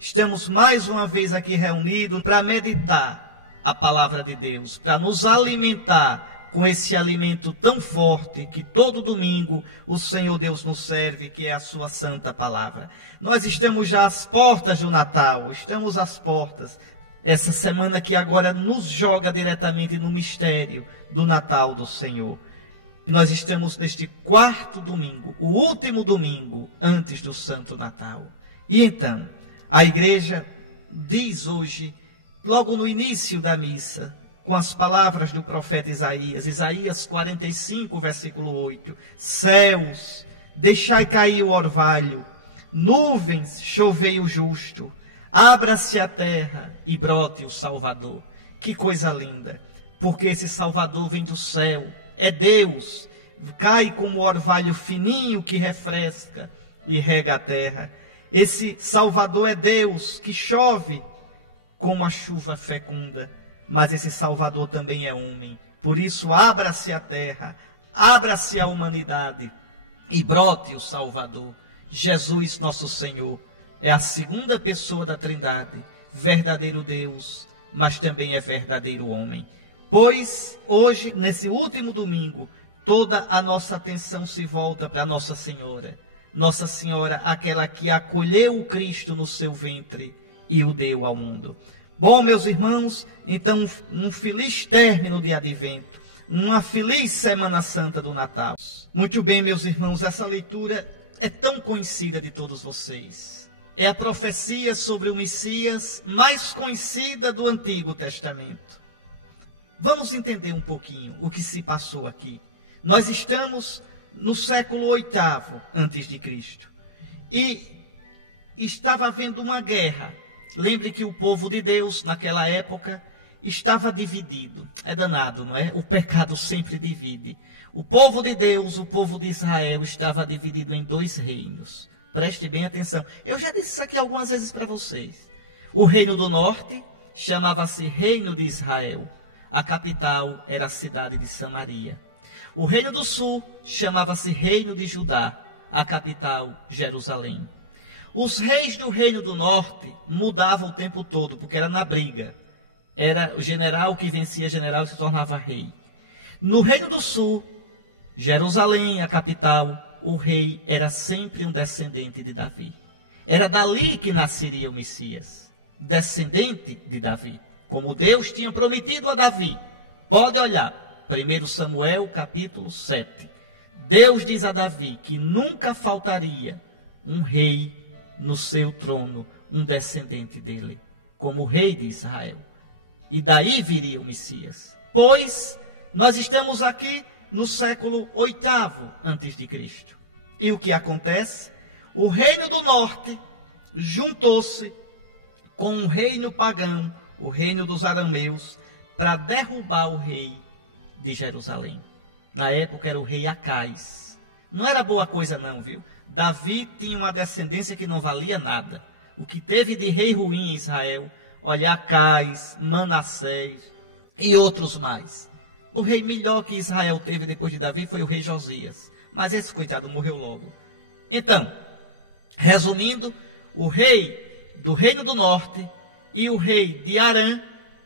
Estamos mais uma vez aqui reunidos para meditar a palavra de Deus, para nos alimentar com esse alimento tão forte que todo domingo o Senhor Deus nos serve, que é a sua santa palavra. Nós estamos já às portas do Natal, estamos às portas. Essa semana que agora nos joga diretamente no mistério do Natal do Senhor. Nós estamos neste quarto domingo, o último domingo antes do Santo Natal. E então, a igreja diz hoje, logo no início da missa, com as palavras do profeta Isaías, Isaías 45, versículo 8, céus, deixai cair o orvalho, nuvens, chovei o justo, abra-se a terra e brote o Salvador. Que coisa linda, porque esse Salvador vem do céu, é Deus, cai como orvalho fininho que refresca e rega a terra. Esse Salvador é Deus, que chove como a chuva fecunda, mas esse Salvador também é homem. Por isso, abra-se a terra, abra-se a humanidade e brote o Salvador. Jesus, nosso Senhor, é a segunda pessoa da Trindade, verdadeiro Deus, mas também é verdadeiro homem. Pois, hoje, nesse último domingo, toda a nossa atenção se volta para Nossa Senhora. Nossa Senhora, aquela que acolheu o Cristo no seu ventre e o deu ao mundo. Bom, meus irmãos, então um feliz término de Advento, uma feliz Semana Santa do Natal. Muito bem, meus irmãos, essa leitura é tão conhecida de todos vocês. É a profecia sobre o Messias mais conhecida do Antigo Testamento. Vamos entender um pouquinho o que se passou aqui. Nós estamos no século VIII antes de Cristo. E estava havendo uma guerra. Lembre que o povo de Deus, naquela época, estava dividido. É danado, não é? O pecado sempre divide. O povo de Deus, o povo de Israel, estava dividido em dois reinos. Preste bem atenção. Eu já disse isso aqui algumas vezes para vocês. O reino do norte chamava-se Reino de Israel. A capital era a cidade de Samaria. O reino do sul chamava-se Reino de Judá, a capital, Jerusalém. Os reis do reino do norte mudavam o tempo todo, porque era na briga. Era o general que vencia general e se tornava rei. No reino do sul, Jerusalém, a capital, o rei era sempre um descendente de Davi. Era dali que nasceria o Messias, descendente de Davi, como Deus tinha prometido a Davi. Pode olhar. 1 Samuel, capítulo 7. Deus diz a Davi que nunca faltaria um rei no seu trono, um descendente dele, como rei de Israel. E daí viria o Messias. Pois nós estamos aqui no século VIII antes de Cristo. E o que acontece? O reino do norte juntou-se com o reino pagão, o reino dos arameus, para derrubar o rei de Jerusalém. Na época era o rei Acais. Não era boa coisa não, viu? Davi tinha uma descendência que não valia nada. O que teve de rei ruim em Israel, olha, Acais, Manassés e outros mais. O rei melhor que Israel teve depois de Davi foi o rei Josias. Mas esse coitado morreu logo. Então, resumindo, o rei do reino do norte e o rei de Arã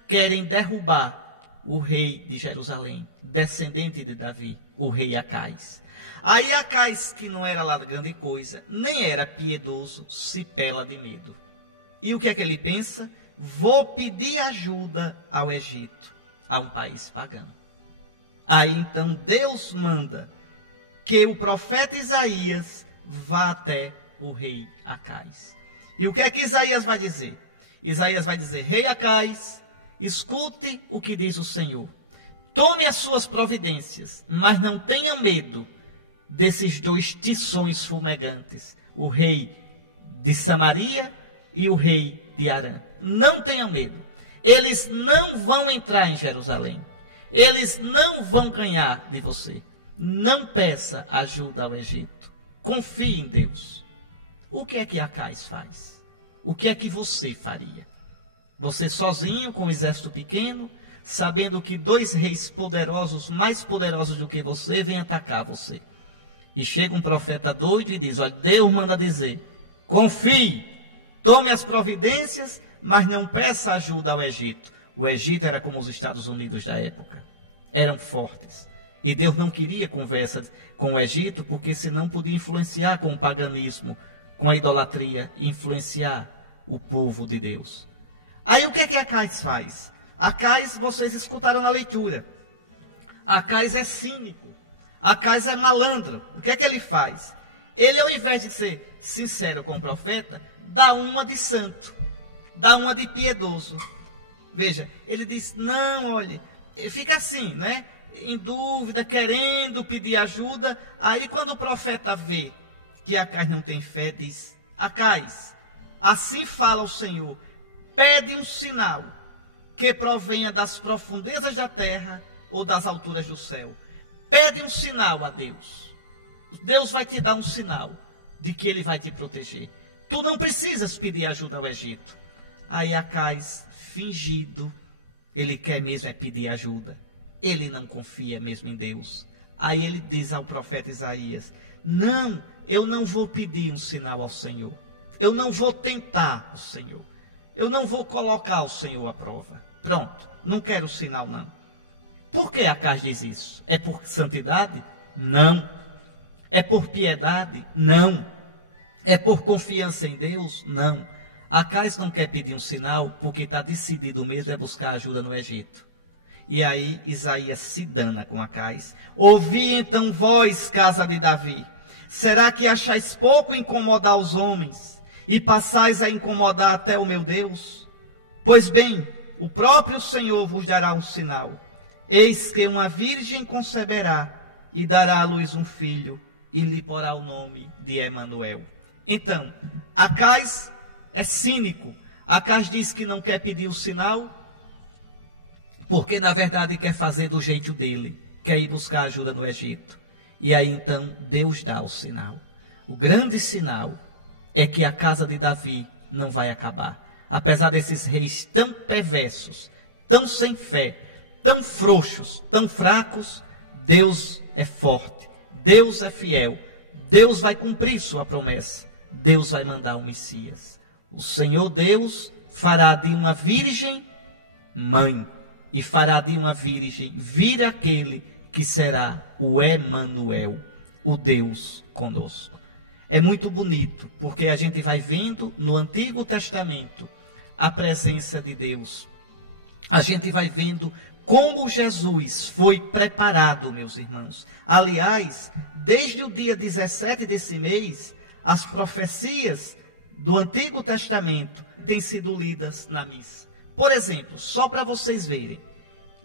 querem derrubar o rei de Jerusalém, descendente de Davi, o rei Acais. Aí Acais, que não era lá grande coisa, nem era piedoso, se pela de medo. E o que é que ele pensa? Vou pedir ajuda ao Egito, a um país pagão. Aí então Deus manda que o profeta Isaías vá até o rei Acais. E o que é que Isaías vai dizer? Isaías vai dizer: rei Acais, escute o que diz o Senhor. Tome as suas providências, mas não tenha medo desses dois tições fumegantes, o rei de Samaria e o rei de Arã. Não tenha medo. Eles não vão entrar em Jerusalém. Eles não vão ganhar de você. Não peça ajuda ao Egito. Confie em Deus. O que é que Acais faz? O que é que você faria? Você sozinho, com um exército pequeno, sabendo que dois reis poderosos, mais poderosos do que você, vêm atacar você. E chega um profeta doido e diz: olha, Deus manda dizer, confie, Tome as providências, mas não peça ajuda ao Egito. O Egito era como os Estados Unidos da época. Eram fortes. E Deus não queria conversa com o Egito, porque senão podia influenciar com o paganismo, com a idolatria, influenciar o povo de Deus. Aí o que é que Acais faz? Acais, vocês escutaram na leitura. Acais é cínico. Acais é malandro. O que é que ele faz? Ele, ao invés de ser sincero com o profeta, dá uma de santo, dá uma de piedoso. Veja, ele diz, não, olhe, fica assim, né? Em dúvida, querendo pedir ajuda. Aí quando o profeta vê que Acais não tem fé, diz, Acais, assim fala o Senhor, pede um sinal que provenha das profundezas da terra ou das alturas do céu. Pede um sinal a Deus. Deus vai te dar um sinal de que Ele vai te proteger. Tu não precisas pedir ajuda ao Egito. Aí Acais, fingido, ele quer mesmo é pedir ajuda. Ele não confia mesmo em Deus. Aí ele diz ao profeta Isaías, não, eu não vou pedir um sinal ao Senhor. Eu não vou tentar o Senhor. Eu não vou colocar o Senhor à prova. Pronto, não quero sinal não. Por que Acais diz isso? É por santidade? Não. É por piedade? Não. É por confiança em Deus? Não. Acais não quer pedir um sinal porque está decidido mesmo é buscar ajuda no Egito. E aí Isaías se dana com Acais. Ouvi então vós, casa de Davi. Será que achais pouco incomodar os homens e passais a incomodar até o meu Deus? Pois bem, o próprio Senhor vos dará um sinal. Eis que uma virgem conceberá e dará à luz um filho e lhe porá o nome de Emanuel. Então, Acais é cínico. Acais diz que não quer pedir o sinal, porque na verdade quer fazer do jeito dele, quer ir buscar ajuda no Egito. E aí então Deus dá o sinal. O grande sinal é que a casa de Davi não vai acabar. Apesar desses reis tão perversos, tão sem fé, tão frouxos, tão fracos, Deus é forte, Deus é fiel, Deus vai cumprir sua promessa, Deus vai mandar o Messias. O Senhor Deus fará de uma virgem mãe, e fará de uma virgem vir aquele que será o Emanuel, o Deus conosco. É muito bonito, porque a gente vai vendo no Antigo Testamento a presença de Deus. A gente vai vendo como Jesus foi preparado, meus irmãos. Aliás, desde o dia 17 desse mês, as profecias do Antigo Testamento têm sido lidas na missa. Por exemplo, só para vocês verem,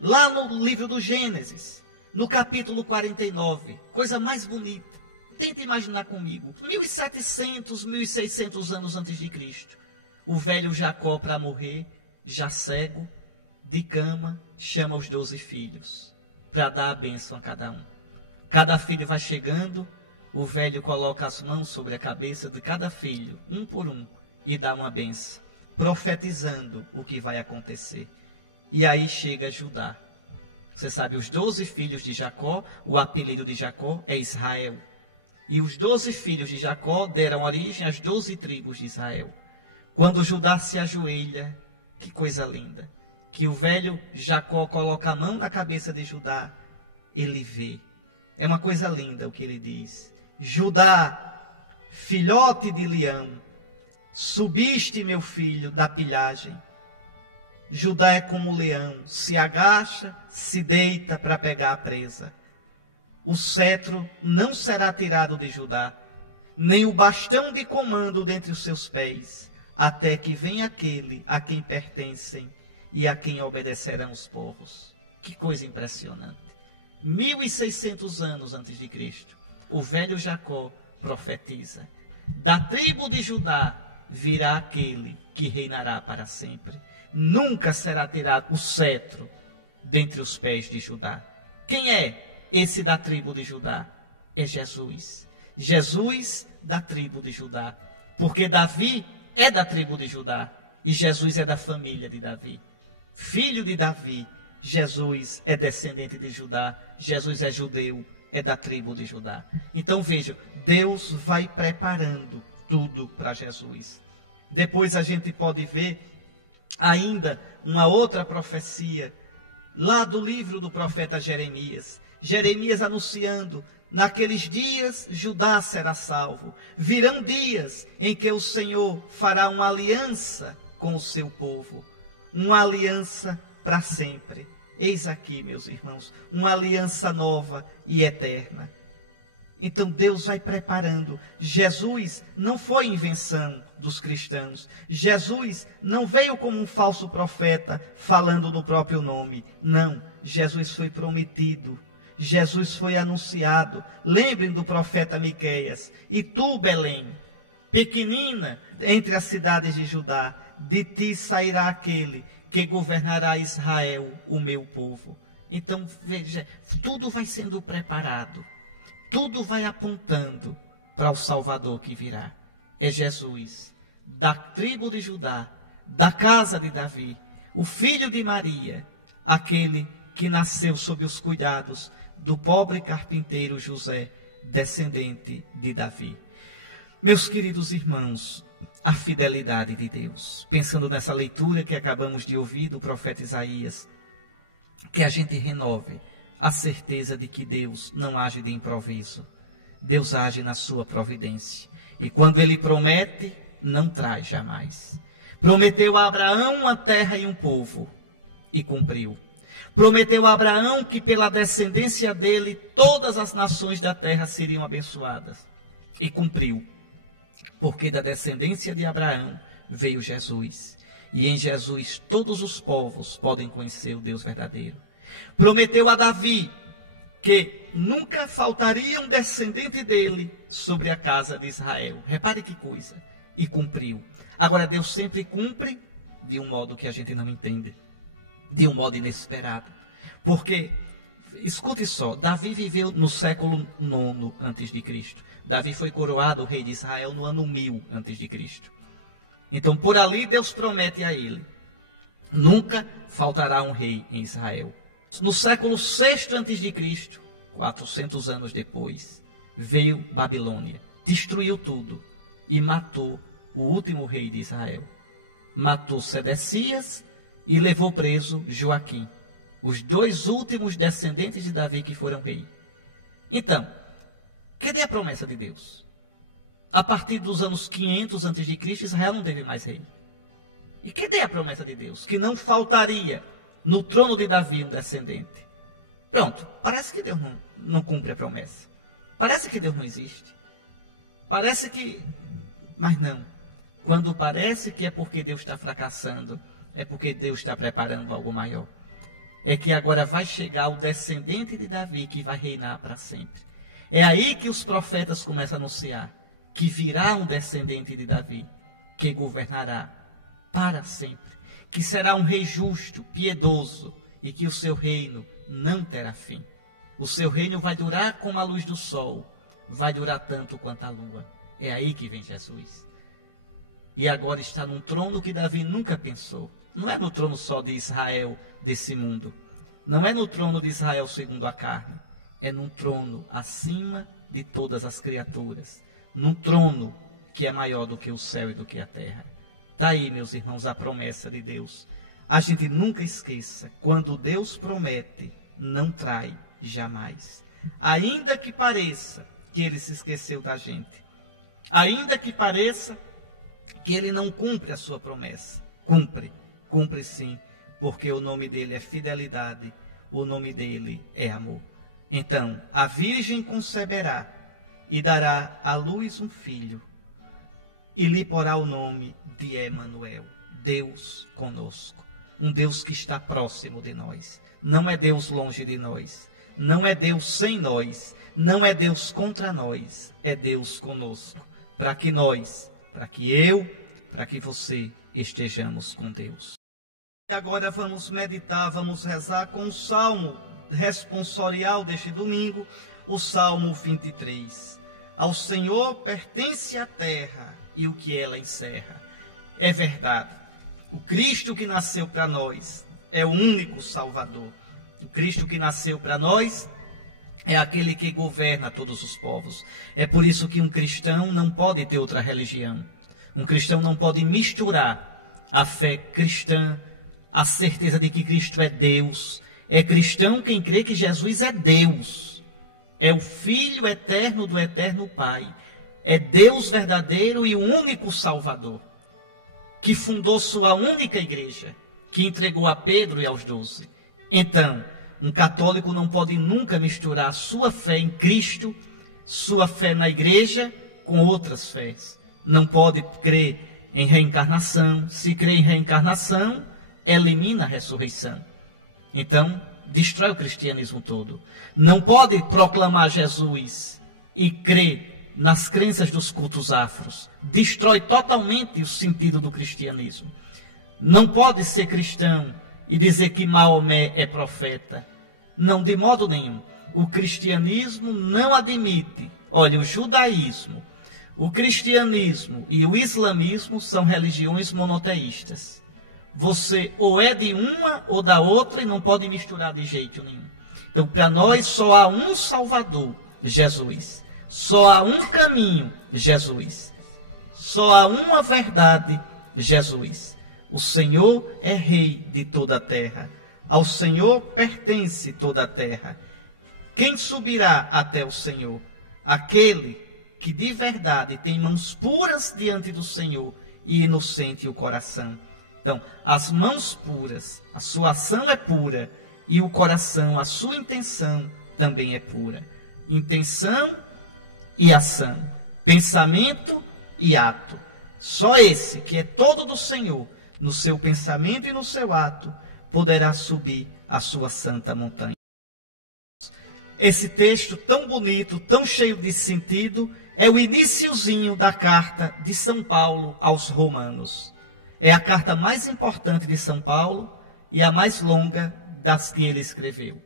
lá no livro do Gênesis, no capítulo 49, coisa mais bonita. Tenta imaginar comigo, 1700, 1600 anos antes de Cristo, o velho Jacó, para morrer, já cego, de cama, chama os 12 filhos, para dar a bênção a cada um. Cada filho vai chegando, o velho coloca as mãos sobre a cabeça de cada filho, um por um, e dá uma bênção, profetizando o que vai acontecer. E aí chega Judá. Você sabe, os 12 filhos de Jacó, o apelido de Jacó é Israel. E os 12 filhos de Jacó deram origem às 12 tribos de Israel. Quando Judá se ajoelha, que coisa linda, que o velho Jacó coloca a mão na cabeça de Judá, ele vê. É uma coisa linda o que ele diz. Judá, filhote de leão, subiste, meu filho, da pilhagem. Judá é como o leão, se agacha, se deita para pegar a presa. O cetro não será tirado de Judá, nem o bastão de comando dentre os seus pés, até que venha aquele a quem pertencem e a quem obedecerão os povos. Que coisa impressionante. 1600 anos antes de Cristo, o velho Jacó profetiza. Da tribo de Judá virá aquele que reinará para sempre. Nunca será tirado o cetro dentre os pés de Judá. Quem é esse da tribo de Judá? É Jesus. Jesus da tribo de Judá. Porque Davi é da tribo de Judá e Jesus é da família de Davi. Filho de Davi, Jesus é descendente de Judá, Jesus é judeu, é da tribo de Judá. Então veja, Deus vai preparando tudo para Jesus. Depois a gente pode ver ainda uma outra profecia, lá do livro do profeta Jeremias. Jeremias anunciando: naqueles dias Judá será salvo. Virão dias em que o Senhor fará uma aliança com o seu povo. Uma aliança para sempre. Eis aqui, meus irmãos, uma aliança nova e eterna. Então Deus vai preparando. Jesus não foi invenção dos cristãos. Jesus não veio como um falso profeta falando no próprio nome. Não, Jesus foi prometido. Jesus foi anunciado. Lembrem do profeta Miqueias: e tu, Belém, pequenina entre as cidades de Judá, de ti sairá aquele que governará Israel, o meu povo. Então, veja, tudo vai sendo preparado. Tudo vai apontando para o Salvador que virá. É Jesus, da tribo de Judá, da casa de Davi, o filho de Maria, aquele que nasceu sob os cuidados do pobre carpinteiro José, descendente de Davi. Meus queridos irmãos, a fidelidade de Deus. Pensando nessa leitura que acabamos de ouvir do profeta Isaías, que a gente renove a certeza de que Deus não age de improviso. Deus age na sua providência. E quando Ele promete, não traz jamais. Prometeu a Abraão uma terra e um povo, e cumpriu. Prometeu a Abraão que pela descendência dele todas as nações da terra seriam abençoadas, e cumpriu. Porque da descendência de Abraão veio Jesus. E em Jesus todos os povos podem conhecer o Deus verdadeiro. Prometeu a Davi que nunca faltaria um descendente dele sobre a casa de Israel. Repare que coisa. E cumpriu. Agora, Deus sempre cumpre de um modo que a gente não entende. De um modo inesperado. Porque, escute só, Davi viveu no século 9 a.C. Davi foi coroado rei de Israel no ano 1000 a.C. Então, por ali, Deus promete a ele: nunca faltará um rei em Israel. No século 6 a.C., 400 anos depois, veio Babilônia, destruiu tudo e matou o último rei de Israel. Matou Sedecias e levou preso Joaquim, os dois últimos descendentes de Davi que foram rei. Então, cadê a promessa de Deus? A partir dos anos 500 a.C., Israel não teve mais rei. E cadê a promessa de Deus? Que não faltaria no trono de Davi um descendente. Pronto, parece que Deus não cumpre a promessa. Parece que Deus não existe. Parece que... Mas não. Quando parece que é porque Deus está fracassando, é porque Deus está preparando algo maior. É que agora vai chegar o descendente de Davi que vai reinar para sempre. É aí que os profetas começam a anunciar que virá um descendente de Davi que governará para sempre. Que será um rei justo, piedoso, e que o seu reino não terá fim. O seu reino vai durar como a luz do sol, vai durar tanto quanto a lua. É aí que vem Jesus. E agora está num trono que Davi nunca pensou. Não é no trono só de Israel, desse mundo. Não é no trono de Israel segundo a carne. É num trono acima de todas as criaturas. Num trono que é maior do que o céu e do que a terra. Está aí, meus irmãos, a promessa de Deus. A gente nunca esqueça, quando Deus promete, não trai jamais. Ainda que pareça que Ele se esqueceu da gente. Ainda que pareça que Ele não cumpre a sua promessa. Cumpre sim, porque o nome dEle é fidelidade, o nome dEle é amor. Então, a Virgem conceberá e dará à luz um filho, e lhe porá o nome de Emanuel, Deus conosco. Um Deus que está próximo de nós. Não é Deus longe de nós. Não é Deus sem nós. Não é Deus contra nós. É Deus conosco. Para que nós, para que eu, para que você estejamos com Deus. Agora vamos meditar, vamos rezar com o salmo responsorial deste domingo, o Salmo 23. Ao Senhor pertence a terra e o que ela encerra. É verdade. O Cristo que nasceu para nós é o único Salvador. O Cristo que nasceu para nós é aquele que governa todos os povos. É por isso que um cristão não pode ter outra religião. Um cristão não pode misturar a fé cristã, a certeza de que Cristo é Deus. É cristão quem crê que Jesus é Deus. É o Filho eterno do eterno Pai. É Deus verdadeiro e o único Salvador, que fundou sua única igreja, que entregou a Pedro e aos 12. Então, um católico não pode nunca misturar sua fé em Cristo, sua fé na igreja, com outras fés. Não pode crer em reencarnação. Se crê em reencarnação, elimina a ressurreição. Então, destrói o cristianismo todo. Não pode proclamar Jesus e crer nas crenças dos cultos afros. Destrói totalmente o sentido do cristianismo. Não pode ser cristão e dizer que Maomé é profeta. Não, de modo nenhum. O cristianismo não admite. Olha, o judaísmo, o cristianismo e o islamismo são religiões monoteístas. Você ou é de uma ou da outra e não pode misturar de jeito nenhum. Então, para nós só há um Salvador, Jesus. Só há um caminho, Jesus. Só há uma verdade, Jesus. O Senhor é Rei de toda a terra. Ao Senhor pertence toda a terra. Quem subirá até o Senhor? Aquele que de verdade tem mãos puras diante do Senhor e inocente o coração. Então, as mãos puras, a sua ação é pura, e o coração, a sua intenção também é pura. Intenção e ação, pensamento e ato. Só esse, que é todo do Senhor, no seu pensamento e no seu ato, poderá subir a sua santa montanha. Esse texto tão bonito, tão cheio de sentido, é o iniciozinho da carta de São Paulo aos Romanos. É a carta mais importante de São Paulo e a mais longa das que ele escreveu.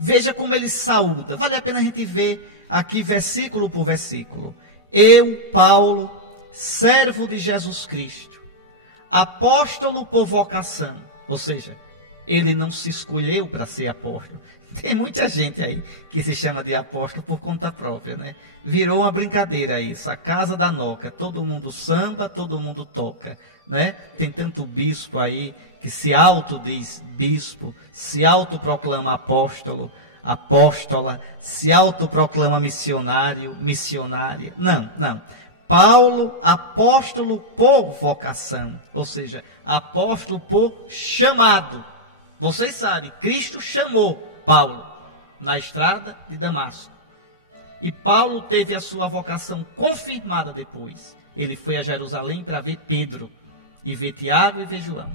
Veja como ele saúda. Vale a pena a gente ver aqui versículo por versículo. Eu, Paulo, servo de Jesus Cristo, apóstolo por vocação. Ou seja, ele não se escolheu para ser apóstolo. Tem muita gente aí que se chama de apóstolo por conta própria, né? Virou uma brincadeira isso, a casa da Noca. Todo mundo samba, todo mundo toca, né? Tem tanto bispo aí que se autodiz bispo, se autoproclama apóstolo, apóstola, se autoproclama missionário, missionária. Não, não. Paulo, apóstolo por vocação, ou seja, apóstolo por chamado. Vocês sabem, Cristo chamou Paulo na estrada de Damasco. E Paulo teve a sua vocação confirmada depois. Ele foi a Jerusalém para ver Pedro, e ver Tiago e ver João.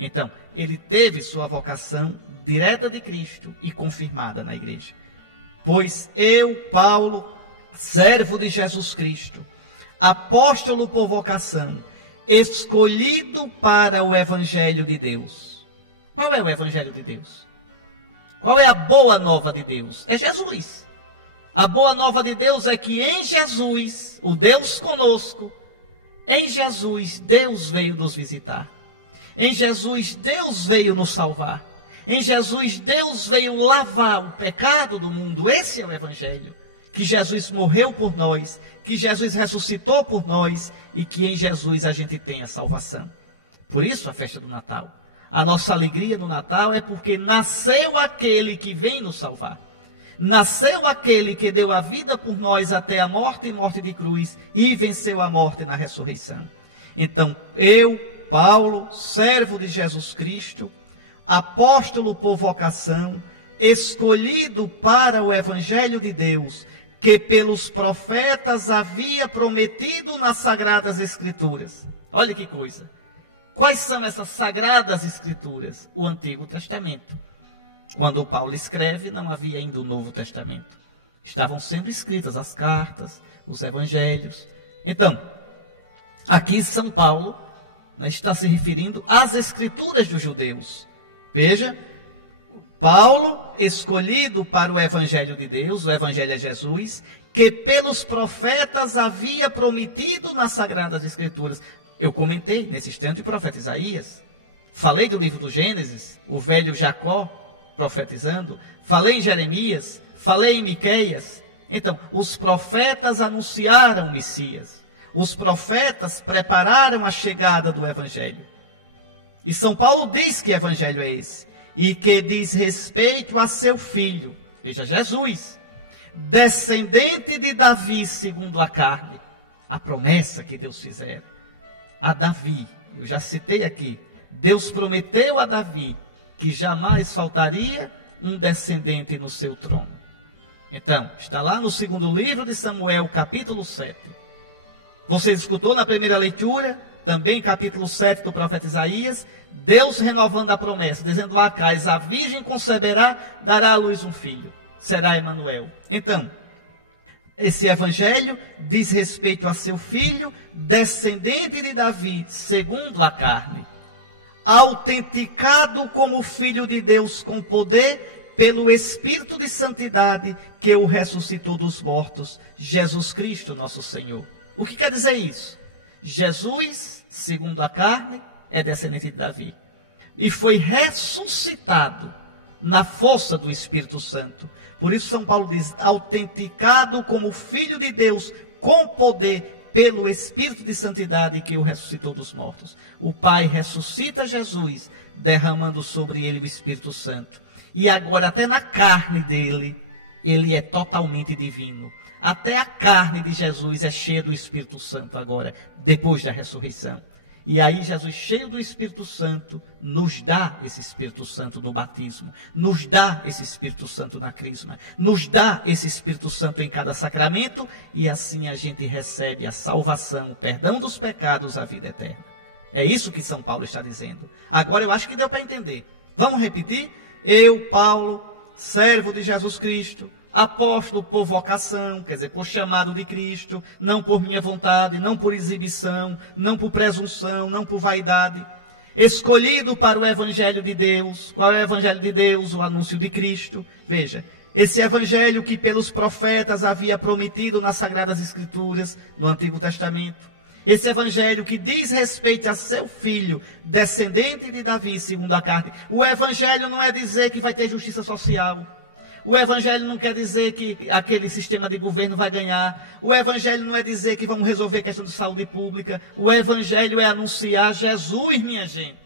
Então, ele teve sua vocação direta de Cristo e confirmada na igreja. Pois eu, Paulo, servo de Jesus Cristo, apóstolo por vocação, escolhido para o Evangelho de Deus. Qual é o Evangelho de Deus? Qual é a boa nova de Deus? É Jesus. A boa nova de Deus é que em Jesus, o Deus conosco, em Jesus, Deus veio nos visitar. Em Jesus, Deus veio nos salvar. Em Jesus, Deus veio lavar o pecado do mundo. Esse é o Evangelho. Que Jesus morreu por nós, que Jesus ressuscitou por nós e que em Jesus a gente tem a salvação. Por isso a festa do Natal. A nossa alegria no Natal é porque nasceu aquele que vem nos salvar. Nasceu aquele que deu a vida por nós até a morte e morte de cruz e venceu a morte na ressurreição. Então, eu, Paulo, servo de Jesus Cristo, apóstolo por vocação, escolhido para o Evangelho de Deus, que pelos profetas havia prometido nas Sagradas Escrituras. Olha que coisa. Quais são essas Sagradas Escrituras? O Antigo Testamento. Quando Paulo escreve, não havia ainda o Novo Testamento. Estavam sendo escritas as cartas, os evangelhos. Então, aqui São Paulo, né, está se referindo às Escrituras dos judeus. Veja, Paulo, escolhido para o Evangelho de Deus, o Evangelho é Jesus, que pelos profetas havia prometido nas Sagradas Escrituras. Eu comentei nesse instante o profeta Isaías. Falei do livro do Gênesis, o velho Jacó profetizando. Falei em Jeremias, falei em Miqueias. Então, os profetas anunciaram o Messias. os profetas prepararam a chegada do Evangelho. E São Paulo diz que Evangelho é esse, e que diz respeito a seu filho, veja, Jesus, descendente de Davi segundo a carne, a promessa que Deus fizera a Davi. Eu já citei aqui, Deus prometeu a Davi que jamais faltaria um descendente no seu trono. Então, está lá no segundo livro de Samuel, capítulo 7. Você escutou na primeira leitura, também capítulo 7 do profeta Isaías, Deus renovando a promessa, dizendo a Acais, a virgem conceberá, dará à luz um filho, será Emanuel. Então, esse evangelho diz respeito a seu filho, descendente de Davi, segundo a carne, autenticado como filho de Deus com poder, pelo Espírito de santidade que o ressuscitou dos mortos, Jesus Cristo nosso Senhor. O que quer dizer isso? Jesus, segundo a carne, é descendente de Davi. E foi ressuscitado na força do Espírito Santo. Por isso São Paulo diz, autenticado como Filho de Deus, com poder, pelo Espírito de santidade que o ressuscitou dos mortos. O Pai ressuscita Jesus, derramando sobre ele o Espírito Santo. E agora até na carne dele, ele é totalmente divino. Até a carne de Jesus é cheia do Espírito Santo agora, depois da ressurreição. E aí Jesus, cheio do Espírito Santo, nos dá esse Espírito Santo no batismo, nos dá esse Espírito Santo na crisma, nos dá esse Espírito Santo em cada sacramento, e assim a gente recebe a salvação, o perdão dos pecados, a vida eterna. É isso que São Paulo está dizendo. Agora eu acho que deu para entender. Vamos repetir? Eu, Paulo, servo de Jesus Cristo, apóstolo por vocação, quer dizer, por chamado de Cristo, não por minha vontade, não por exibição, não por presunção, não por vaidade, escolhido para o Evangelho de Deus. Qual é o Evangelho de Deus? O anúncio de Cristo. Veja, esse Evangelho que pelos profetas havia prometido nas Sagradas Escrituras do Antigo Testamento. Esse Evangelho que diz respeito a seu filho, descendente de Davi, segundo a carne. O Evangelho não é dizer que vai ter justiça social. O Evangelho não quer dizer que aquele sistema de governo vai ganhar. O Evangelho não é dizer que vamos resolver a questão de saúde pública. O Evangelho é anunciar Jesus, minha gente.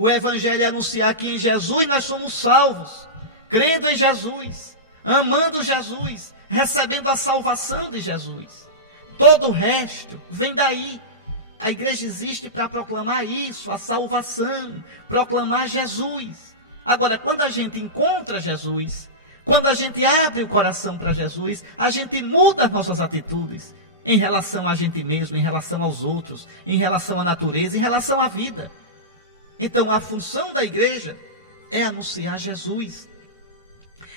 O Evangelho é anunciar que em Jesus nós somos salvos. Crendo em Jesus, amando Jesus, recebendo a salvação de Jesus. Todo o resto vem daí. A igreja existe para proclamar isso, a salvação, proclamar Jesus. Agora, quando a gente encontra Jesus, quando a gente abre o coração para Jesus, a gente muda as nossas atitudes em relação a gente mesmo, em relação aos outros, em relação à natureza, em relação à vida. Então, a função da igreja é anunciar Jesus.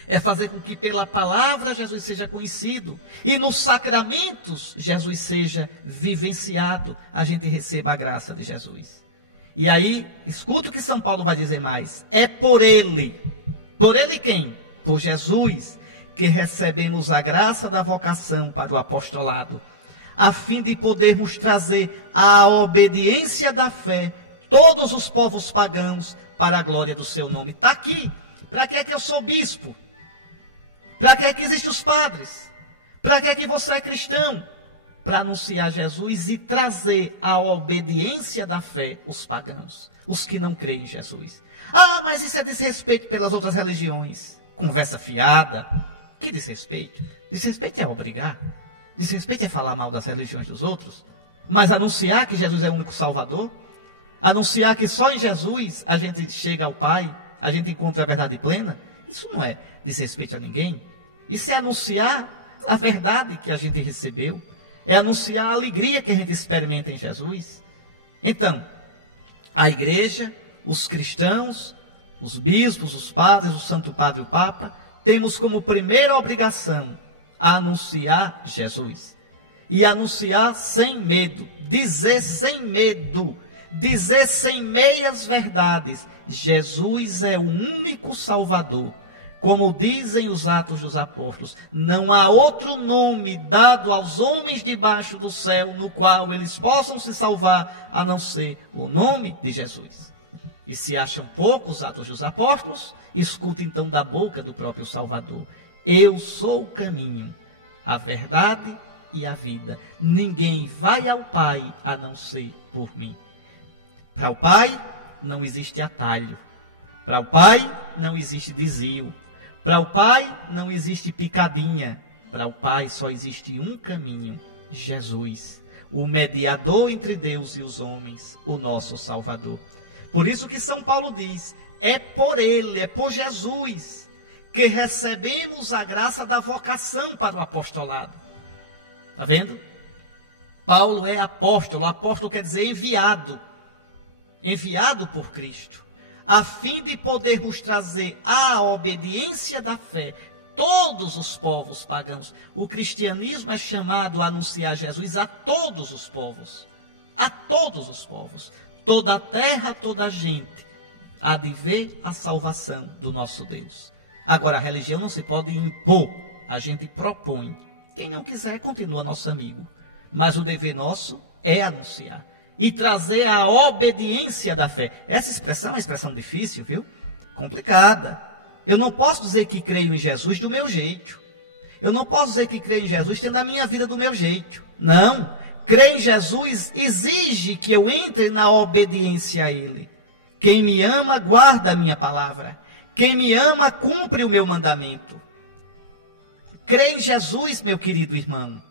É fazer com que pela palavra Jesus seja conhecido. E nos sacramentos Jesus seja vivenciado. A gente receba a graça de Jesus. E aí, escuta o que São Paulo vai dizer mais. É por ele. Por ele quem? Por Jesus, que recebemos a graça da vocação para o apostolado, a fim de podermos trazer à obediência da fé todos os povos pagãos para a glória do seu nome. Está aqui. Para que é que eu sou bispo? Para que é que existem os padres? Para que é que você é cristão? Para anunciar Jesus e trazer à obediência da fé os pagãos, os que não creem em Jesus. Ah, mas isso é desrespeito pelas outras religiões. Conversa fiada. Que desrespeito? Desrespeito é obrigar. Desrespeito é falar mal das religiões dos outros. Mas anunciar que Jesus é o único Salvador, anunciar que só em Jesus a gente chega ao Pai, a gente encontra a verdade plena, isso não é desrespeito a ninguém. Isso é anunciar a verdade que a gente recebeu, é anunciar a alegria que a gente experimenta em Jesus. Então, a igreja, os cristãos, os bispos, os padres, o Santo Padre e o Papa, temos como primeira obrigação a anunciar Jesus. E anunciar sem medo, dizer sem medo, dizer sem meias verdades, Jesus é o único Salvador. Como dizem os Atos dos Apóstolos, não há outro nome dado aos homens debaixo do céu no qual eles possam se salvar, a não ser o nome de Jesus. E se acham poucos Atos dos Apóstolos, escuta então da boca do próprio Salvador. Eu sou o caminho, a verdade e a vida. Ninguém vai ao Pai a não ser por mim. Para o Pai não existe atalho. Para o Pai não existe desvio. Para o Pai não existe picadinha. Para o Pai só existe um caminho: Jesus, o mediador entre Deus e os homens, o nosso Salvador. Por isso que São Paulo diz: é por Ele, é por Jesus, que recebemos a graça da vocação para o apostolado. Está vendo? Paulo é apóstolo. Apóstolo quer dizer enviado. Enviado por Cristo, a fim de podermos trazer à obediência da fé todos os povos pagãos. O cristianismo é chamado a anunciar Jesus a todos os povos. A todos os povos. Toda a terra, toda a gente há de ver a salvação do nosso Deus. Agora, a religião não se pode impor, a gente propõe. Quem não quiser, continua nosso amigo. Mas o dever nosso é anunciar e trazer a obediência da fé. Essa expressão é uma expressão difícil, viu? Complicada. Eu não posso dizer que creio em Jesus do meu jeito. Eu não posso dizer que creio em Jesus tendo a minha vida do meu jeito. Não. Crer em Jesus exige que eu entre na obediência a Ele. Quem me ama, guarda a minha palavra. Quem me ama, cumpre o meu mandamento. Crer em Jesus, meu querido irmão.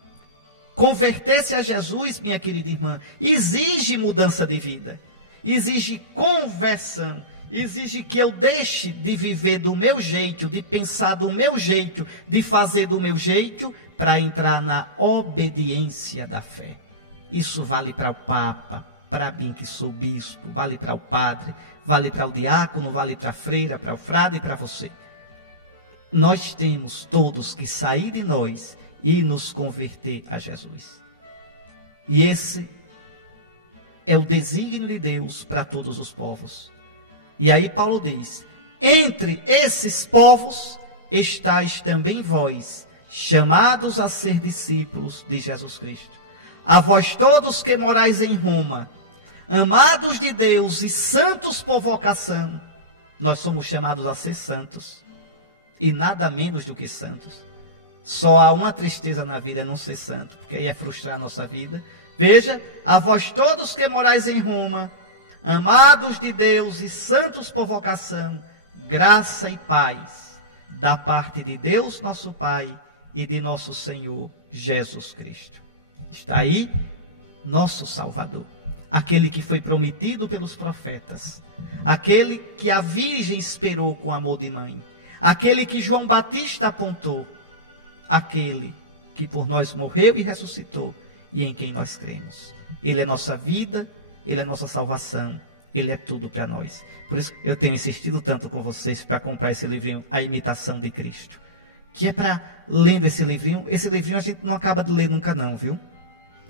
Converter-se a Jesus, minha querida irmã, exige mudança de vida. Exige conversão. Exige que eu deixe de viver do meu jeito, de pensar do meu jeito, de fazer do meu jeito, para entrar na obediência da fé. Isso vale para o Papa, para mim que sou bispo, vale para o padre, vale para o diácono, vale para a freira, para o frade e para você. Nós temos todos que sair de nós e nos converter a Jesus. E esse é o desígnio de Deus para todos os povos. E aí Paulo diz: entre esses povos estáis também vós, chamados a ser discípulos de Jesus Cristo. A vós todos que morais em Roma, amados de Deus e santos por vocação. Nós somos chamados a ser santos, e nada menos do que santos. Só há uma tristeza na vida, é não ser santo, porque aí é frustrar a nossa vida. Veja: a vós todos que morais em Roma, amados de Deus e santos por vocação, graça e paz, da parte de Deus nosso Pai e de nosso Senhor Jesus Cristo. Está aí nosso Salvador, aquele que foi prometido pelos profetas, aquele que a Virgem esperou com amor de mãe, aquele que João Batista apontou, aquele que por nós morreu e ressuscitou e em quem nós cremos. Ele é nossa vida, Ele é nossa salvação, Ele é tudo para nós. Por isso eu tenho insistido tanto com vocês para comprar esse livrinho, A Imitação de Cristo, que é para, lendo esse livrinho a gente não acaba de ler nunca não, viu?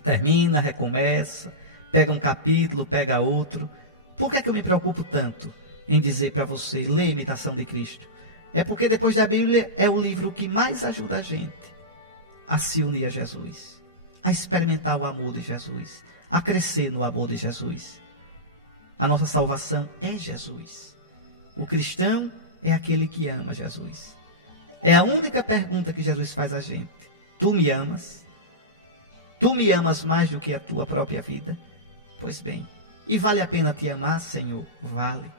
Termina, recomeça, pega um capítulo, pega outro. Por que é que eu me preocupo tanto em dizer para você, lê A Imitação de Cristo? É porque depois da Bíblia é o livro que mais ajuda a gente a se unir a Jesus, a experimentar o amor de Jesus, a crescer no amor de Jesus. A nossa salvação é Jesus. O cristão é aquele que ama Jesus. É a única pergunta que Jesus faz a gente: tu me amas? Tu me amas mais do que a tua própria vida? Pois bem, e vale a pena te amar, Senhor? Vale.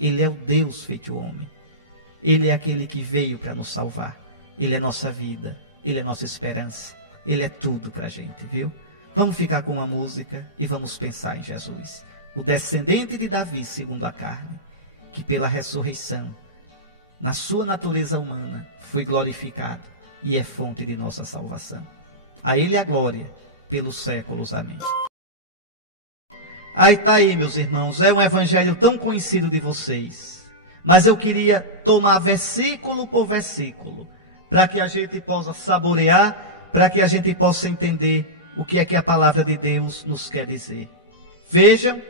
Ele é o Deus feito homem. Ele é aquele que veio para nos salvar. Ele é nossa vida, Ele é nossa esperança, Ele é tudo para a gente, viu? Vamos ficar com uma música e vamos pensar em Jesus, o descendente de Davi segundo a carne, que pela ressurreição, na sua natureza humana, foi glorificado e é fonte de nossa salvação. A Ele a glória pelos séculos. Amém. Aí está aí, meus irmãos, é um evangelho tão conhecido de vocês, mas eu queria tomar versículo por versículo, para que a gente possa saborear, para que a gente possa entender o que é que a palavra de Deus nos quer dizer. Vejam,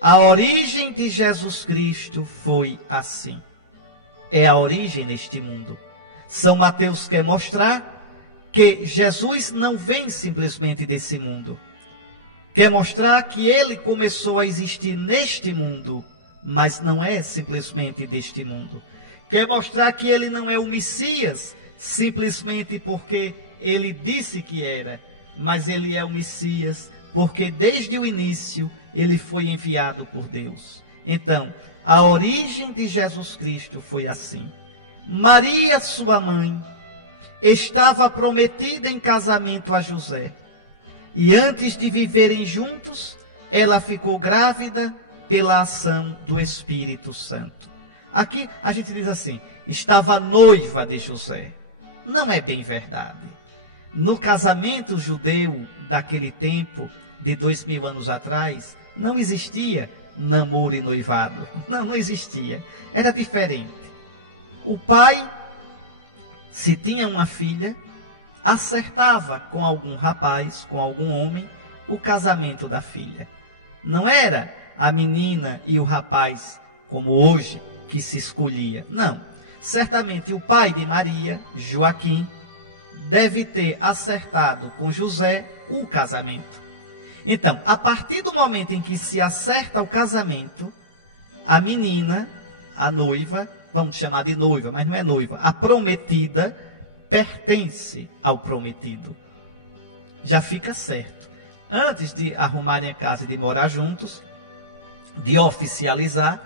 a origem de Jesus Cristo foi assim. É a origem neste mundo. São Mateus quer mostrar que Jesus não vem simplesmente desse mundo. Quer mostrar que Ele começou a existir neste mundo, mas não é simplesmente deste mundo. Quer mostrar que Ele não é o Messias, simplesmente porque Ele disse que era, mas ele é o Messias, porque desde o início ele foi enviado por Deus. Então, a origem de Jesus Cristo foi assim. Maria, sua mãe, estava prometida em casamento a José. E antes de viverem juntos, ela ficou grávida pela ação do Espírito Santo. Aqui a gente diz assim, estava noiva de José. Não é bem verdade. No casamento judeu daquele tempo, de 2000 anos atrás, não existia namoro e noivado. Não existia. Era diferente. O pai, se tinha uma filha, acertava com algum rapaz, com algum homem, o casamento da filha. Não era a menina e o rapaz, como hoje, que se escolhia. Não. Certamente o pai de Maria, Joaquim, deve ter acertado com José o casamento. Então, a partir do momento em que se acerta o casamento, a menina, a noiva, vamos chamar de noiva, mas não é noiva, a prometida pertence ao prometido. Já fica certo. Antes de arrumarem a casa e de morar juntos, de oficializar,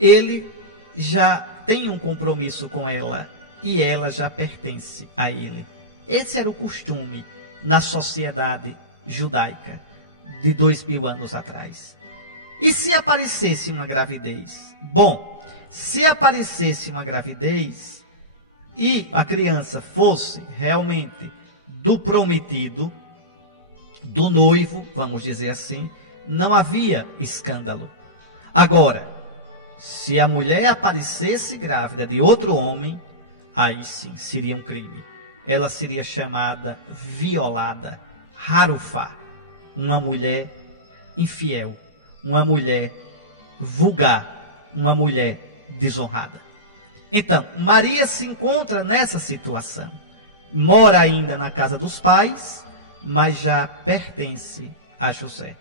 ele já tem um compromisso com ela e ela já pertence a ele. Esse era o costume na sociedade judaica de 2000 anos atrás. E se aparecesse uma gravidez? Bom, se aparecesse uma gravidez e a criança fosse realmente do prometido, do noivo, vamos dizer assim, não havia escândalo. Agora, se a mulher aparecesse grávida de outro homem, aí sim seria um crime. Ela seria chamada violada, harufá, uma mulher infiel, uma mulher vulgar, uma mulher desonrada. Então, Maria se encontra nessa situação. Mora ainda na casa dos pais, mas já pertence a José.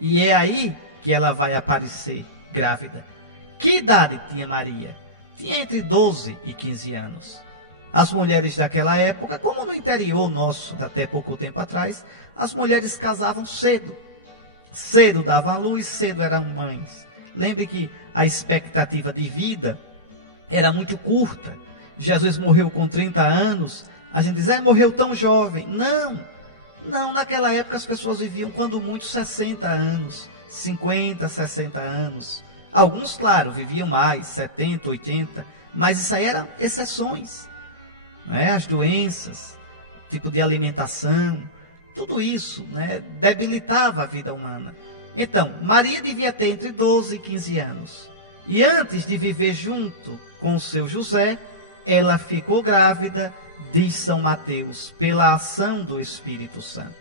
E é aí que ela vai aparecer grávida. Que idade tinha Maria? Tinha entre 12 e 15 anos. As mulheres daquela época, como no interior nosso, até pouco tempo atrás, as mulheres casavam cedo. Cedo davam à luz, cedo eram mães. Lembre que a expectativa de vida era muito curta. Jesus morreu com 30 anos. A gente diz, morreu tão jovem. Não, naquela época as pessoas viviam, quando muito, 60 anos, 50, 60 anos. Alguns, claro, viviam mais, 70, 80, mas isso aí eram exceções. As doenças, tipo de alimentação, tudo isso debilitava a vida humana. Então, Maria devia ter entre 12 e 15 anos. E antes de viver junto com o seu José, ela ficou grávida, diz São Mateus, pela ação do Espírito Santo.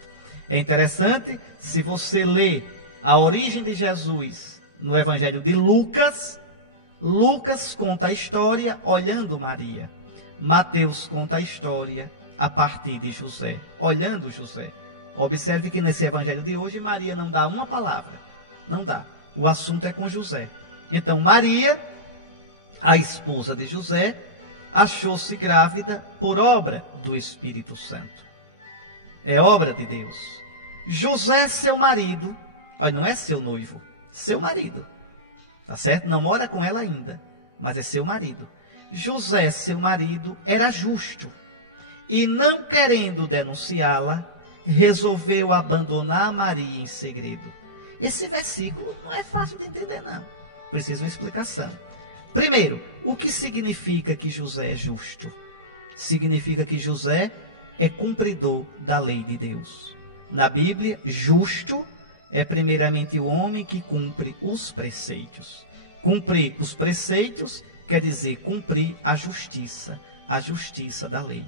É interessante, se você lê a origem de Jesus no Evangelho de Lucas, Lucas conta a história olhando Maria. Mateus conta a história a partir de José, olhando José. Observe que nesse evangelho de hoje, Maria não dá uma palavra. Não dá. O assunto é com José. Então, Maria, a esposa de José, achou-se grávida por obra do Espírito Santo. É obra de Deus. José, seu marido, não é seu noivo, seu marido. Tá certo? Não mora com ela ainda, mas é seu marido. José, seu marido, era justo e, não querendo denunciá-la, resolveu abandonar Maria em segredo. Esse versículo não é fácil de entender, não. Precisa uma explicação. Primeiro, o que significa que José é justo? Significa que José é cumpridor da lei de Deus. Na Bíblia, justo é primeiramente o homem que cumpre os preceitos. Cumprir os preceitos quer dizer cumprir a justiça da lei.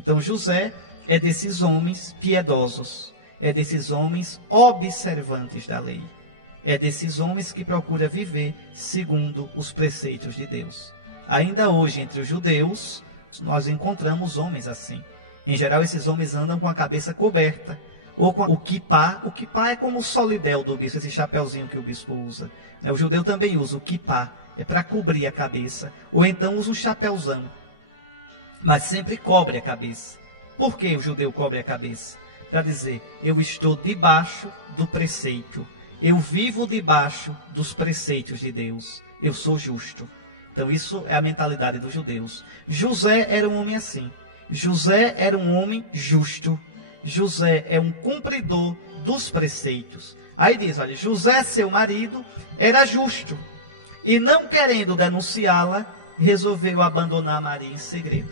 Então José é desses homens piedosos, é desses homens observantes da lei, é desses homens que procura viver segundo os preceitos de Deus. Ainda hoje, entre os judeus, nós encontramos homens assim. Em geral, esses homens andam com a cabeça coberta, ou com o quipá. O quipá é como o solidel do bispo, esse chapeuzinho que o bispo usa. O judeu também usa o quipá, é para cobrir a cabeça, ou então usa um chapeuzão, mas sempre cobre a cabeça. Por que o judeu cobre a cabeça? para dizer: eu estou debaixo do preceito, eu vivo debaixo dos preceitos de Deus, eu sou justo. Então isso é a mentalidade dos judeus. José era um homem assim. José era um homem justo. José é um cumpridor dos preceitos. Aí diz, olha, José, seu marido, era justo. E não querendo denunciá-la, resolveu abandonar Maria em segredo.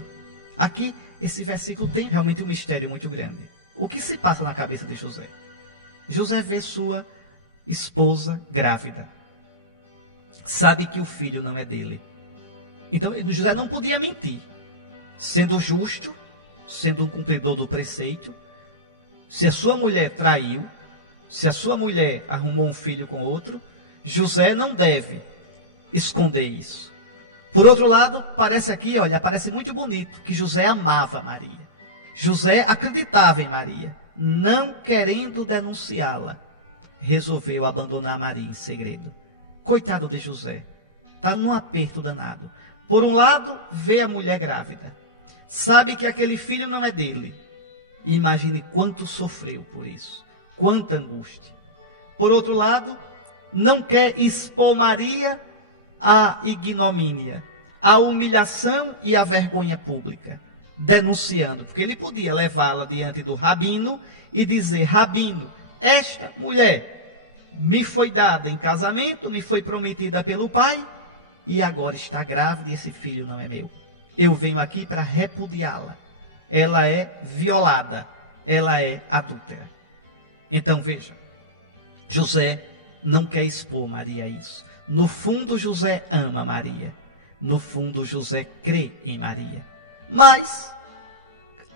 Aqui, esse versículo tem realmente um mistério muito grande. O que se passa na cabeça de José? José vê sua esposa grávida. Sabe que o filho não é dele. Então, José não podia mentir. Sendo justo, sendo um cumpridor do preceito, se a sua mulher traiu, se a sua mulher arrumou um filho com outro, José não deve esconder isso. Por outro lado, parece aqui, olha, parece muito bonito que José amava Maria. José acreditava em Maria, não querendo denunciá-la, resolveu abandonar Maria em segredo. Coitado de José, está num aperto danado. Por um lado, vê a mulher grávida, sabe que aquele filho não é dele. Imagine quanto sofreu por isso, quanta angústia. Por outro lado, não quer expor Maria à ignomínia, à humilhação e à vergonha pública, denunciando, porque ele podia levá-la diante do rabino e dizer: rabino, esta mulher me foi dada em casamento, me foi prometida pelo pai, e agora está grávida e esse filho não é meu. Eu venho aqui para repudiá-la. Ela é violada, ela é adúltera. Então veja, José não quer expor Maria a isso. No fundo, José ama Maria. No fundo, José crê em Maria. Mas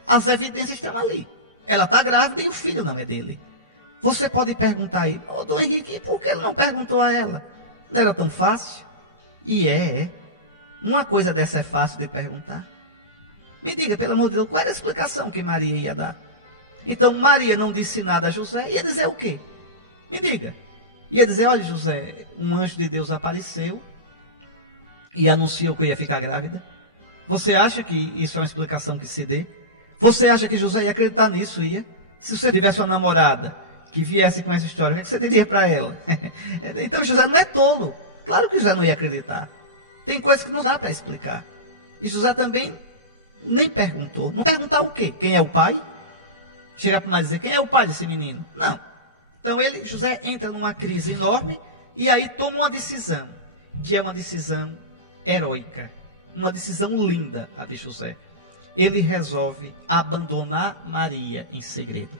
as evidências estão ali. Ela está grávida e o filho não é dele. Você pode perguntar a ele: ô, Dom Henrique, por que ele não perguntou a ela? Não era tão fácil? E é. Uma coisa dessa é fácil de perguntar. Me diga, pelo amor de Deus, qual era a explicação que Maria ia dar? Então, Maria não disse nada a José, ia dizer o quê? Me diga. Ia dizer: olha, José, um anjo de Deus apareceu e anunciou que eu ia ficar grávida. Você acha que isso é uma explicação que se dê? Você acha que José ia acreditar nisso? Ia? Se você tivesse uma namorada que viesse com essa história, o que você diria para ela? Então, José não é tolo. Claro que José não ia acreditar. Tem coisas que não dá para explicar. E José também nem perguntou. Não perguntar o quê? Quem é o pai? Chegar para mais dizer: quem é o pai desse menino? Não. Então José entra numa crise enorme e aí toma uma decisão, que é uma decisão heróica, uma decisão linda, a de José. Ele resolve abandonar Maria em segredo.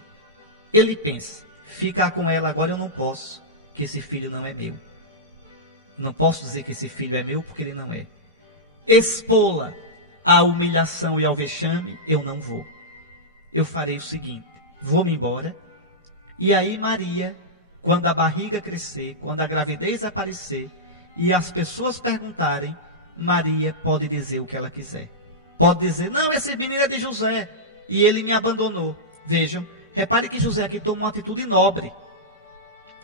Ele pensa: ficar com ela agora eu não posso, que esse filho não é meu. Não posso dizer que esse filho é meu porque ele não é. Expô-la à humilhação e ao vexame, eu não vou. Eu farei o seguinte: vou-me embora. E aí Maria, quando a barriga crescer, quando a gravidez aparecer e as pessoas perguntarem, Maria pode dizer o que ela quiser. Pode dizer: não, esse menino é de José e ele me abandonou. Vejam, repare que José aqui toma uma atitude nobre.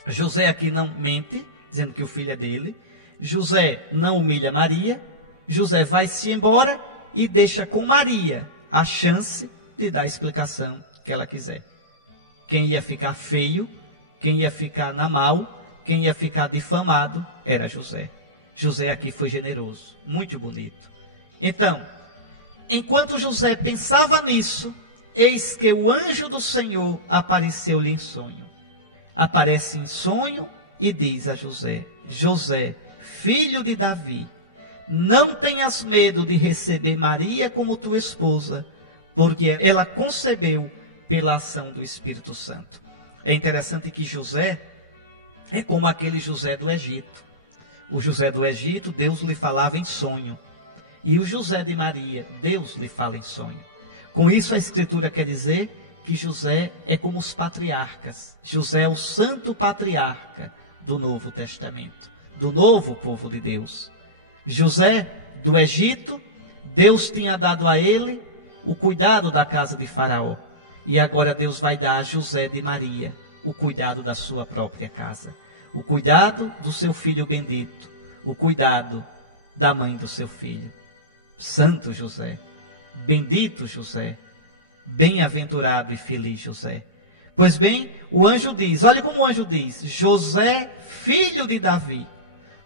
José aqui não mente, dizendo que o filho é dele. José não humilha Maria. José vai-se embora e deixa com Maria a chance de dar a explicação que ela quiser. Quem ia ficar feio, quem ia ficar na mal, quem ia ficar difamado, era José. José aqui foi generoso, muito bonito. Então, enquanto José pensava nisso, eis que o anjo do Senhor apareceu-lhe em sonho. Aparece em sonho e diz a José: José, filho de Davi, não tenhas medo de receber Maria como tua esposa, porque ela concebeu pela ação do Espírito Santo. É interessante que José é como aquele José do Egito. O José do Egito, Deus lhe falava em sonho. E o José de Maria, Deus lhe fala em sonho. Com isso a Escritura quer dizer que José é como os patriarcas. José é o santo patriarca do Novo Testamento, do novo povo de Deus. José do Egito, Deus tinha dado a ele o cuidado da casa de Faraó. E agora Deus vai dar a José de Maria o cuidado da sua própria casa. O cuidado do seu filho bendito. O cuidado da mãe do seu filho. Santo José, bendito José, bem-aventurado e feliz José. Pois bem, o anjo diz, olha como o anjo diz: José, filho de Davi,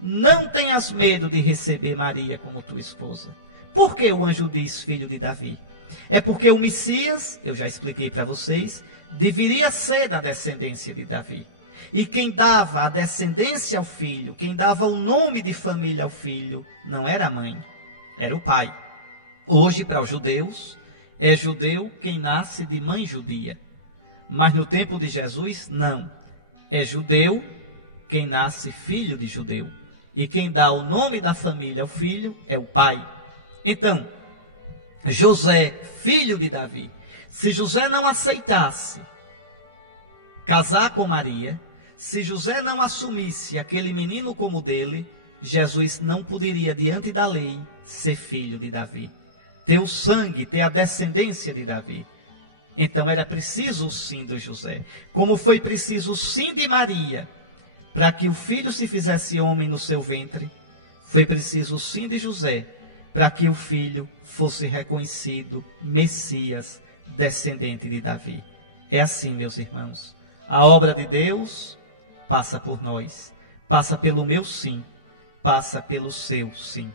não tenhas medo de receber Maria como tua esposa. Por que o anjo diz filho de Davi? É porque o Messias, eu já expliquei para vocês, deveria ser da descendência de Davi. E quem dava a descendência ao filho, quem dava o nome de família ao filho, não era a mãe, era o pai. Hoje, para os judeus, é judeu quem nasce de mãe judia. Mas no tempo de Jesus, não. É judeu quem nasce filho de judeu. E quem dá o nome da família ao filho é o pai. Então, José, filho de Davi, se José não aceitasse casar com Maria, se José não assumisse aquele menino como dele, Jesus não poderia, diante da lei, ser filho de Davi. Ter o sangue, ter a descendência de Davi. Então era preciso o sim de José. Como foi preciso o sim de Maria, para que o filho se fizesse homem no seu ventre, foi preciso o sim de José, para que o filho fosse reconhecido Messias, descendente de Davi. É assim, meus irmãos. A obra de Deus passa por nós, passa pelo meu sim, passa pelo seu sim.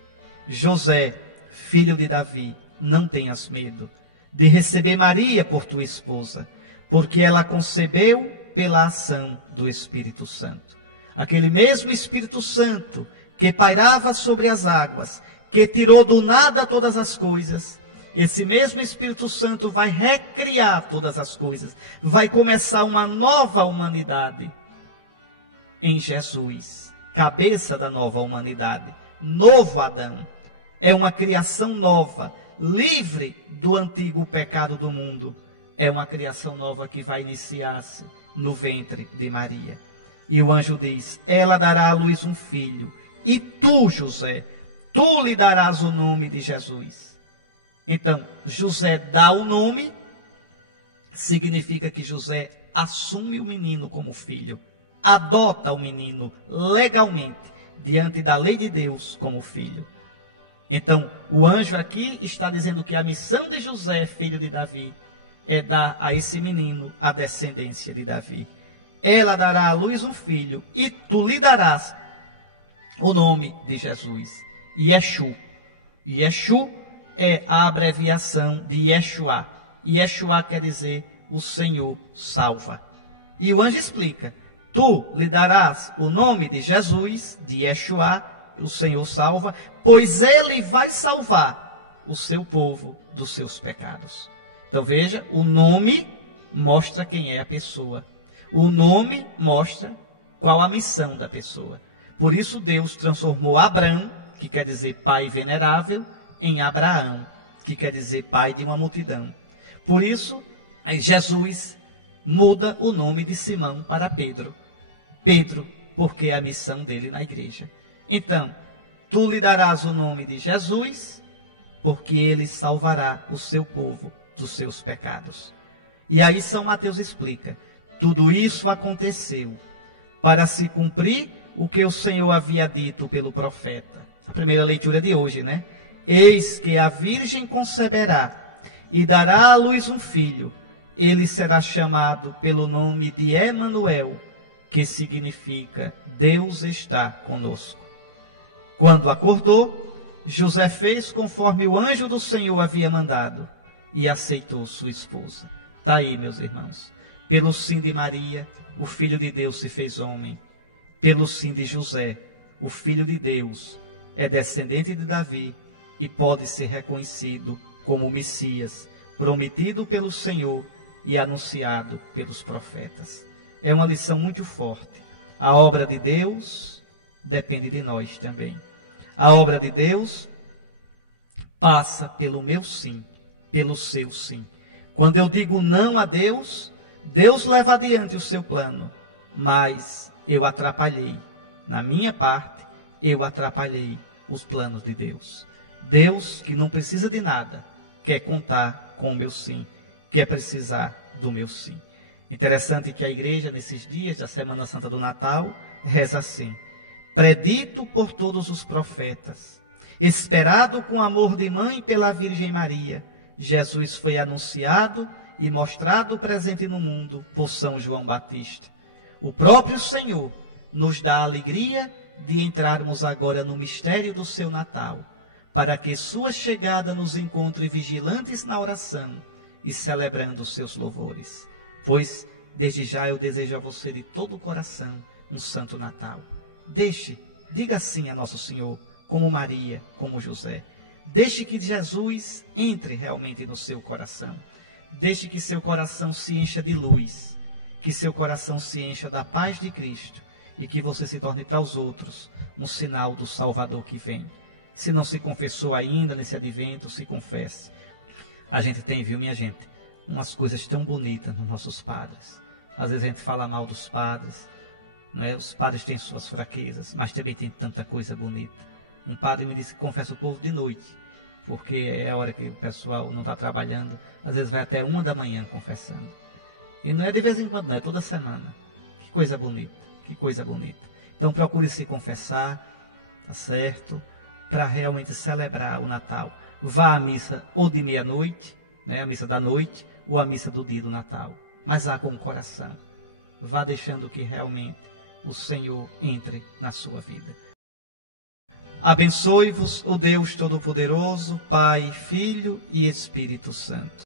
José, filho de Davi, não tenhas medo de receber Maria por tua esposa, porque ela concebeu pela ação do Espírito Santo. Aquele mesmo Espírito Santo que pairava sobre as águas, que tirou do nada todas as coisas, esse mesmo Espírito Santo vai recriar todas as coisas, vai começar uma nova humanidade em Jesus, cabeça da nova humanidade, novo Adão. É uma criação nova, livre do antigo pecado do mundo. É uma criação nova que vai iniciar-se no ventre de Maria. E o anjo diz: ela dará à luz um filho, e tu, José, tu lhe darás o nome de Jesus. Então, José dá o nome, significa que José assume o menino como filho, adota o menino legalmente, diante da lei de Deus, como filho. Então, o anjo aqui está dizendo que a missão de José, filho de Davi, é dar a esse menino a descendência de Davi. Ela dará à luz um filho, e tu lhe darás o nome de Jesus, Yeshu. Yeshu é a abreviação de Yeshua. Yeshua quer dizer o Senhor salva. E o anjo explica: tu lhe darás o nome de Jesus, de Yeshua, o Senhor salva, pois ele vai salvar o seu povo dos seus pecados. Então veja, o nome mostra quem é a pessoa. O nome mostra qual a missão da pessoa. Por isso Deus transformou Abrão, que quer dizer pai venerável, em Abraão, que quer dizer pai de uma multidão. Por isso, Jesus muda o nome de Simão para Pedro. Pedro, porque é a missão dele na igreja. Então, tu lhe darás o nome de Jesus, porque ele salvará o seu povo dos seus pecados. E aí São Mateus explica: tudo isso aconteceu para se cumprir o que o Senhor havia dito pelo profeta. A primeira leitura de hoje, né? Eis que a virgem conceberá e dará à luz um filho. Ele será chamado pelo nome de Emanuel, que significa Deus está conosco. Quando acordou, José fez conforme o anjo do Senhor havia mandado e aceitou sua esposa. Está aí, meus irmãos. Pelo sim de Maria, o Filho de Deus se fez homem. Pelo sim de José, o Filho de Deus é descendente de Davi e pode ser reconhecido como o Messias, prometido pelo Senhor e anunciado pelos profetas. É uma lição muito forte. A obra de Deus depende de nós também. A obra de Deus passa pelo meu sim, pelo seu sim. Quando eu digo não a Deus, Deus leva adiante o seu plano, mas eu atrapalhei. Na minha parte, eu atrapalhei os planos de Deus. Deus, que não precisa de nada, quer contar com o meu sim, quer precisar do meu sim. Interessante que a igreja, nesses dias da Semana Santa do Natal, reza assim: predito por todos os profetas, esperado com amor de mãe pela Virgem Maria, Jesus foi anunciado e mostrado presente no mundo por São João Batista. O próprio Senhor nos dá a alegria de entrarmos agora no mistério do seu Natal, para que sua chegada nos encontre vigilantes na oração e celebrando os seus louvores. Pois, desde já eu desejo a você de todo o coração um Santo Natal. Diga sim a Nosso Senhor, como Maria, como José. Deixe que Jesus entre realmente no seu coração. Deixe que seu coração se encha de luz, que seu coração se encha da paz de Cristo e que você se torne para os outros um sinal do Salvador que vem. Se não se confessou ainda nesse advento, se confesse. A gente tem, viu, minha gente, umas coisas tão bonitas nos nossos padres. Às vezes a gente fala mal dos padres, não é? Os padres têm suas fraquezas, mas também tem tanta coisa bonita. Um padre me disse que confessa o povo de noite, porque é a hora que o pessoal não está trabalhando. Às vezes vai até 1 da manhã confessando. E não é de vez em quando, não é toda semana. Que coisa bonita, que coisa bonita. Então procure se confessar, tá certo? Para realmente celebrar o Natal. Vá à missa ou de meia-noite, né? A missa da noite, ou a missa do dia do Natal. Mas vá com o coração. Vá deixando que realmente o Senhor entre na sua vida. Abençoe-vos o Deus Todo-Poderoso, Pai, Filho e Espírito Santo.